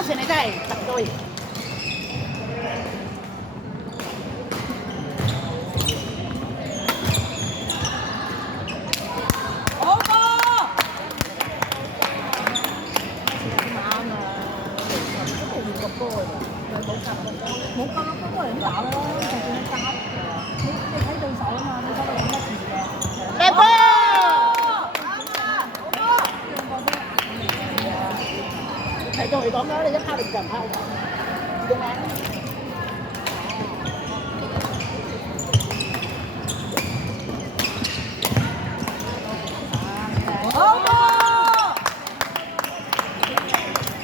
球權你真係特對。好波！個波㗎，冇夾波都係咁打咯，就算你夾，你睇對手啊嘛，對手你咁一次嘅。靚波！睇到你講啦，你一拋你就唔拋，點解？好波！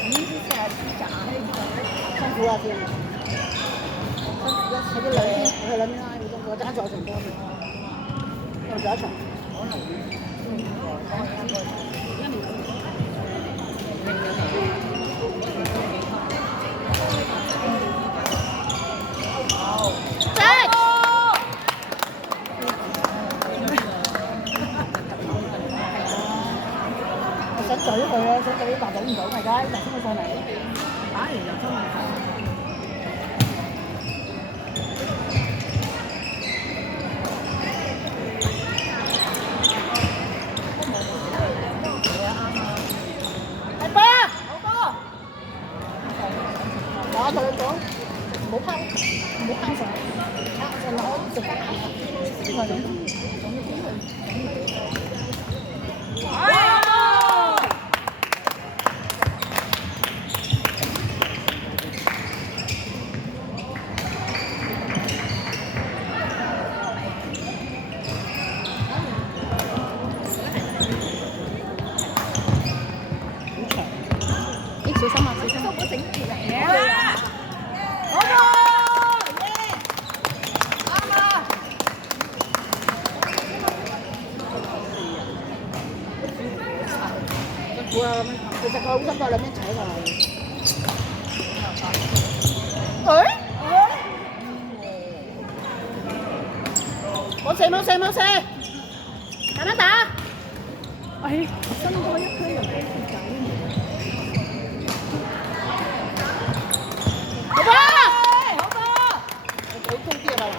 辛苦啦先，喺啲兩邊，喺兩邊拉好多，我爭咗成多啲，又仲有一場。想嘴佢啊，想嘴但嘴唔到，而家頭先佢上嚟打完就真係。係波！好波！我同你講，唔好拋上，就攞直翻行。呢個咁嘅機會。小心啊！小心！唔好整住嚟嘅。好波！啱啊！辛苦啊！其實佢好辛苦，兩邊踩落嚟。冇射，慢慢打。哎，伸多一區又俾佢走。好波！好波！我舉高啲啊嘛！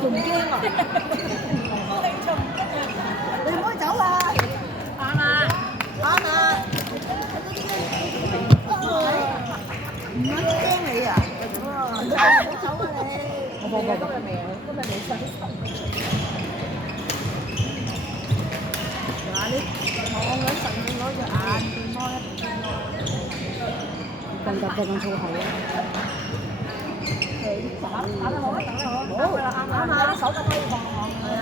仲唔驚啊？你唔可以走啊！啱啊！啱啊！唔肯驚你啊！唔好走啊你！今日未上。嗱你望緊實你攞隻眼對摸一更加咁粗口啊！打得好啊！打得好！好啦，啱啊！啲手咁可以放我。係啊。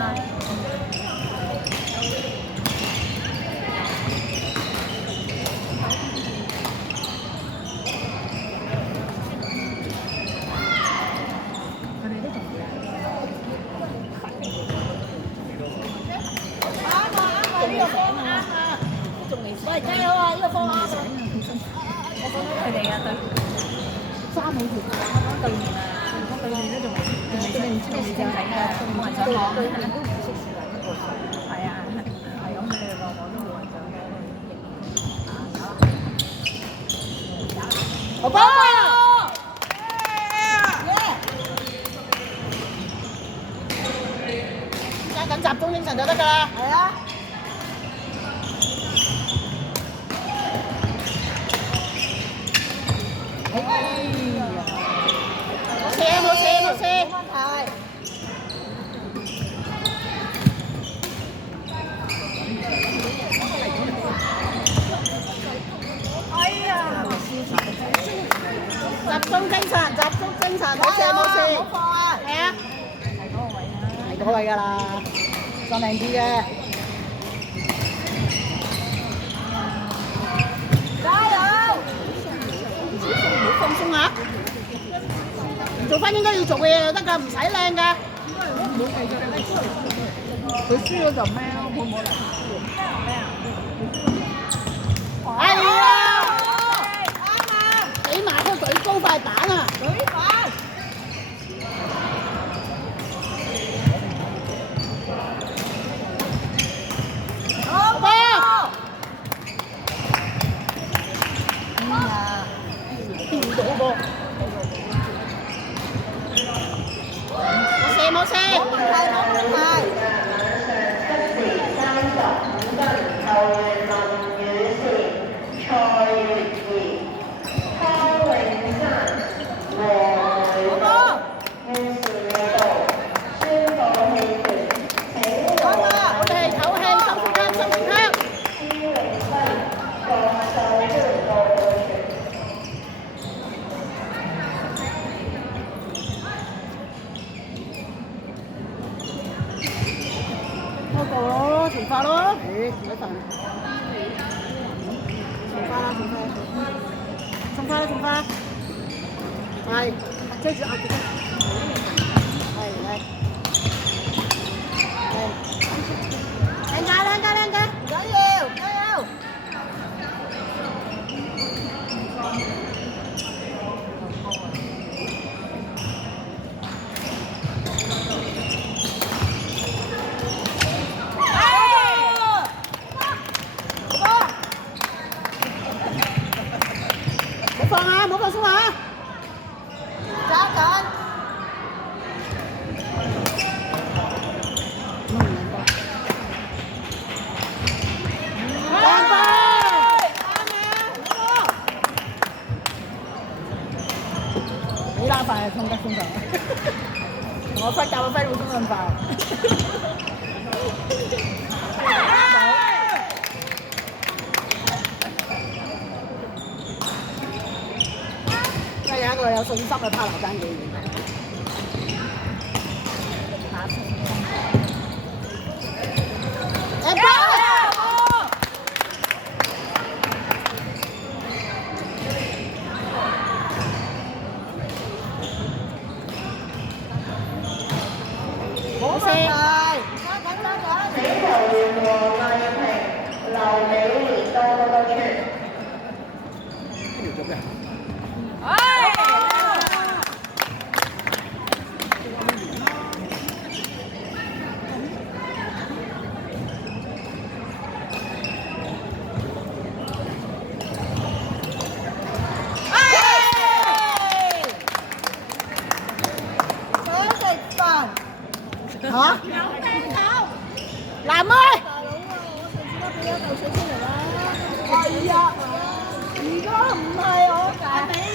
佢哋都仲啱啊！呢個方啱啊！仲未醒。喂，加油啊！呢個方啱啊！我覺得佢哋啊對三好條，啱啱對面啊！對面都仲未唔知咩事正睇嘅，冇人上網，對面都唔識試嚟一個數。係啊，係咁嘅個網都冇人上嘅。好波！加緊集中精神就得㗎啦。係啊。冇事。冇問題。哎呀！集中精神，冇事。唔好放啊！係啊。係嗰個位㗎啦，上靚啲嘅。加油！唔好放鬆啊！做翻應該要做嘅嘢就得㗎，唔使靚㗎。佢輸咗就咩咯，會唔會嚟？哎呀！起碼都舉高塊板啊！舉板。好波！掂到噃，冇事。冇問題，冇問題。懲罰咯，唔使煩。送花，係追住壓住，係，靚架，唔緊要，加油！冇放鬆啊！揸緊！你拉快啊，衝得快！我揮教我揮到衝咁快。有一個有信心嘅拋流爭幾遠。冇問題，揸緊！李球員和魏平、劉美蓮多多圈。呢條做咩？嚇？藍妹，係啊！如果唔係我揀。